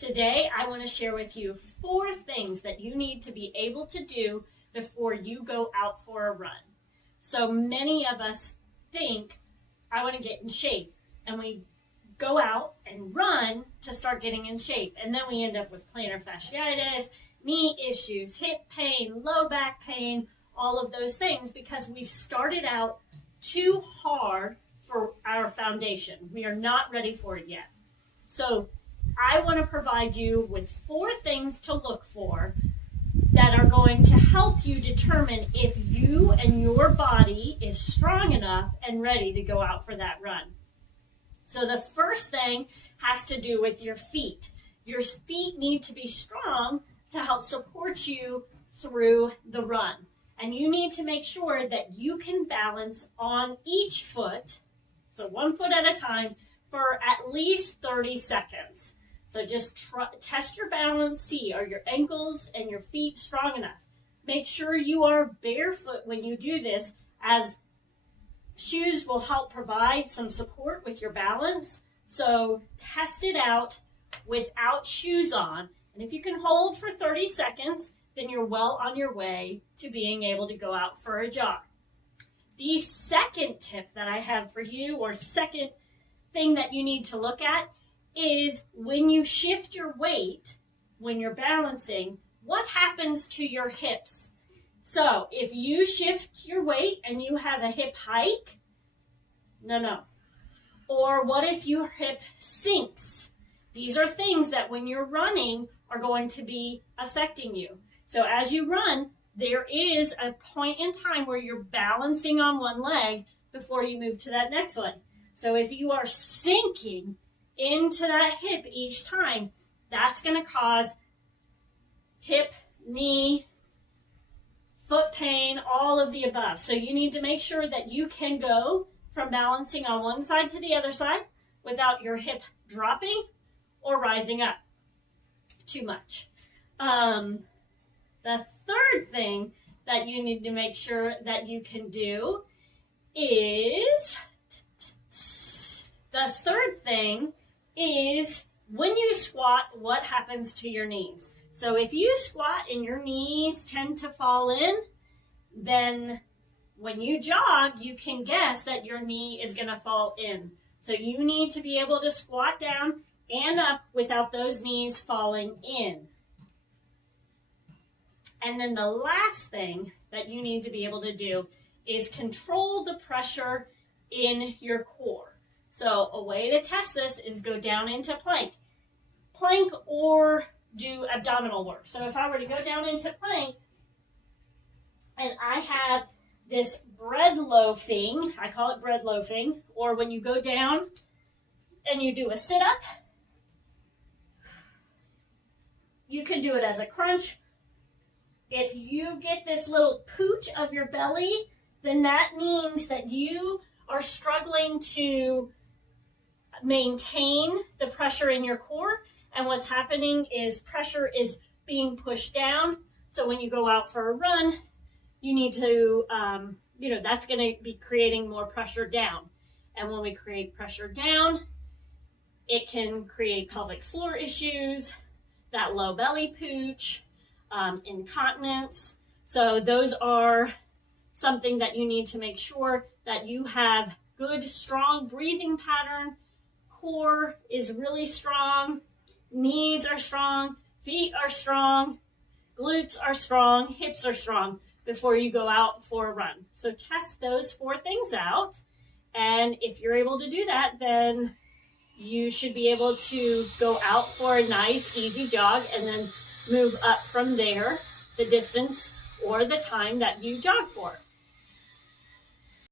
Today, I want to share with you 4 things that you need to be able to do before you go out for a run. So many of us think, I want to get in shape, and we go out and run to start getting in shape, and then we end up with plantar fasciitis, knee issues, hip pain, low back pain, all of those things because we've started out too hard for our foundation. We are not ready for it yet. So I want to provide you with 4 things to look for that are going to help you determine if you and your body is strong enough and ready to go out for that run. So the first thing has to do with your feet. Your feet need to be strong to help support you through the run. And you need to make sure that you can balance on each foot, so 1 foot at a time, for at least 30 seconds. So just test your balance, see, are your ankles and your feet strong enough? Make sure you are barefoot when you do this, as shoes will help provide some support with your balance. So test it out without shoes on. And if you can hold for 30 seconds, then you're well on your way to being able to go out for a jog. The second tip that I have for you, or second thing that you need to look at, is when you shift your weight, when you're balancing, what happens to your hips? So if you shift your weight and you have a hip hike, no. Or what if your hip sinks? These are things that when you're running are going to be affecting you. So as you run, there is a point in time where you're balancing on one leg before you move to that next leg. So if you are sinking into that hip each time, that's going to cause hip, knee, foot pain, all of the above. So you need to make sure that you can go from balancing on one side to the other side without your hip dropping or rising up too much. The third thing that you need to make sure that you can do is when you squat, what happens to your knees? So if you squat and your knees tend to fall in, then when you jog, you can guess that your knee is going to fall in. So you need to be able to squat down and up without those knees falling in. And then the last thing that you need to be able to do is control the pressure in your core. So a way to test this is go down into plank or do abdominal work. So if I were to go down into plank and I have this bread loafing, I call it bread loafing, or when you go down and you do a sit-up, you can do it as a crunch. If you get this little pooch of your belly, then that means that you are struggling to maintain the pressure in your core, and what's happening is pressure is being pushed down. So when you go out for a run, you need to, that's going to be creating more pressure down. And when we create pressure down, it can create pelvic floor issues, that low belly pooch, incontinence. So those are something that you need to make sure that you have good, strong breathing pattern. Core is really strong, knees are strong, feet are strong, glutes are strong, hips are strong before you go out for a run. So test those 4 things out, and if you're able to do that, then you should be able to go out for a nice, easy jog and then move up from there, the distance or the time that you jog for.